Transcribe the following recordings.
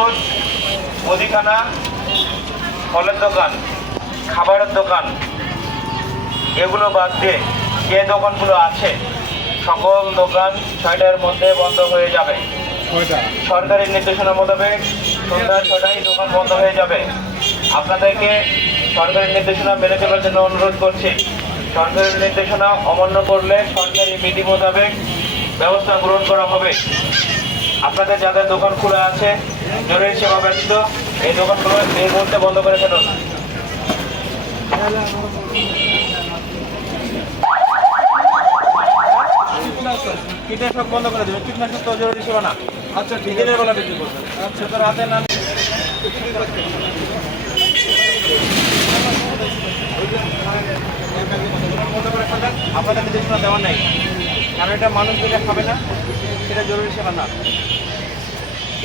দুধ, মুদিখানা, ফলের দোকান, খাবারের দোকান, এগুলো বাদ দিয়ে যে দোকানগুলো আছে সকল দোকান 6টার মধ্যে বন্ধ হয়ে যাবে। সরকারি নির্দেশনা মোতাবেক সন্ধ্যা 6টায় দোকান বন্ধ হয়ে যাবে। আপনাদেরকে সরকারি নির্দেশনা মেনে চলার জন্য অনুরোধ করছি। সরকারি নির্দেশনা অমান্য করলে সরকারি বিধি মোতাবেক ব্যবস্থা গ্রহণ করা হবে। আপনাদের যাদের দোকান খোলা আছে জরুরি সেবা ব্যতীত এই দোকানগুলো এই মুহূর্তে বন্ধ করে ফেলুন। কীটনাশক বন্ধ করে দেবেন। কীটনাশক তো জরুরি সেবা না। আচ্ছা, ডিজেলের বেলা বিক্রি করবেন। আচ্ছা, তো রাতে না আপনাদের নির্দেশনা দেওয়ার নাই, কারণ এটা মানুষ যেটা খাবে না সেটা জরুরি সেবা না।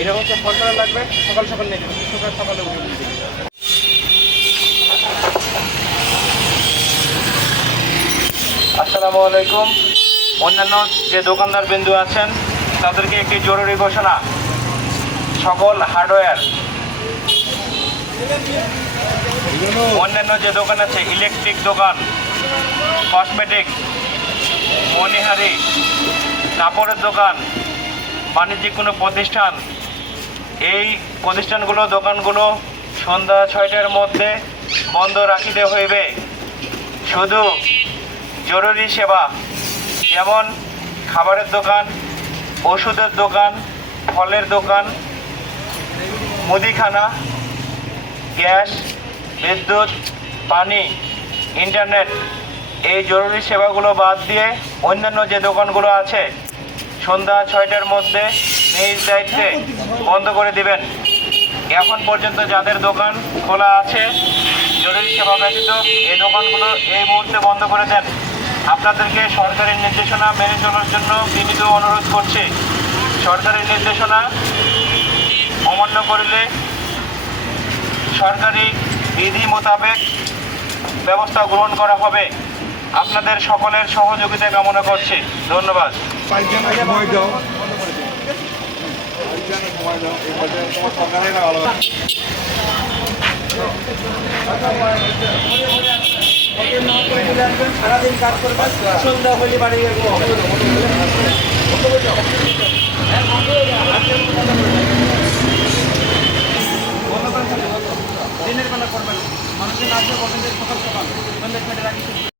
এটা হচ্ছে সরকারে লাগবে, সকাল সকাল নিয়ে দেবেন, সকালে উঠে দেবেন। আসসালামু আলাইকুম। অন্যান্য যে দোকানদার বিন্দু আছেন তাদেরকে একটি জরুরি ঘোষণা। সকল হার্ডওয়্যার, অন্যান্য যে দোকান আছে, ইলেকট্রিক দোকান, কসমেটিক, মণিহারি, কাপড়ের দোকান, বাণিজ্যিক কোনো প্রতিষ্ঠান, এই প্রতিষ্ঠানগুলো দোকানগুলো সন্ধ্যা 6টার মধ্যে বন্ধ রাখিতে হইবে। শুধু জরুরি সেবা যেমন খাবারের দোকান, ওষুধের দোকান, ফলের দোকান, মুদিখানা, গ্যাস, বিদ্যুৎ, পানি, ইন্টারনেট, এই জরুরি সেবাগুলো বাদ দিয়ে অন্যান্য যে দোকানগুলো আছে সন্ধ্যা 6টার মধ্যে নিজ দায়িত্বে বন্ধ করে দিবেন। এখন পর্যন্ত যাদের দোকান খোলা আছে জরুরি সেবা ব্যতীত এই দোকানগুলো এই মুহূর্তে বন্ধ করে দেন। আপনাদেরকে সরকারি নির্দেশনা মেনে চলার জন্য বিনীত অনুরোধ করছি। সরকারি নির্দেশনা অমান্য করলে সরকারি বিধি মোতাবেক ব্যবস্থা গ্রহণ করা হবে। আপনাদের সকলের সহযোগিতা কামনা করছি। ধন্যবাদ। সারাদিন কাজ করবেন, সন্ধ্যা হলে বাড়ি দিনের বেলা করবেন। মানুষের আসবে সকাল সকাল সন্ধ্যা 6টায় রাখি।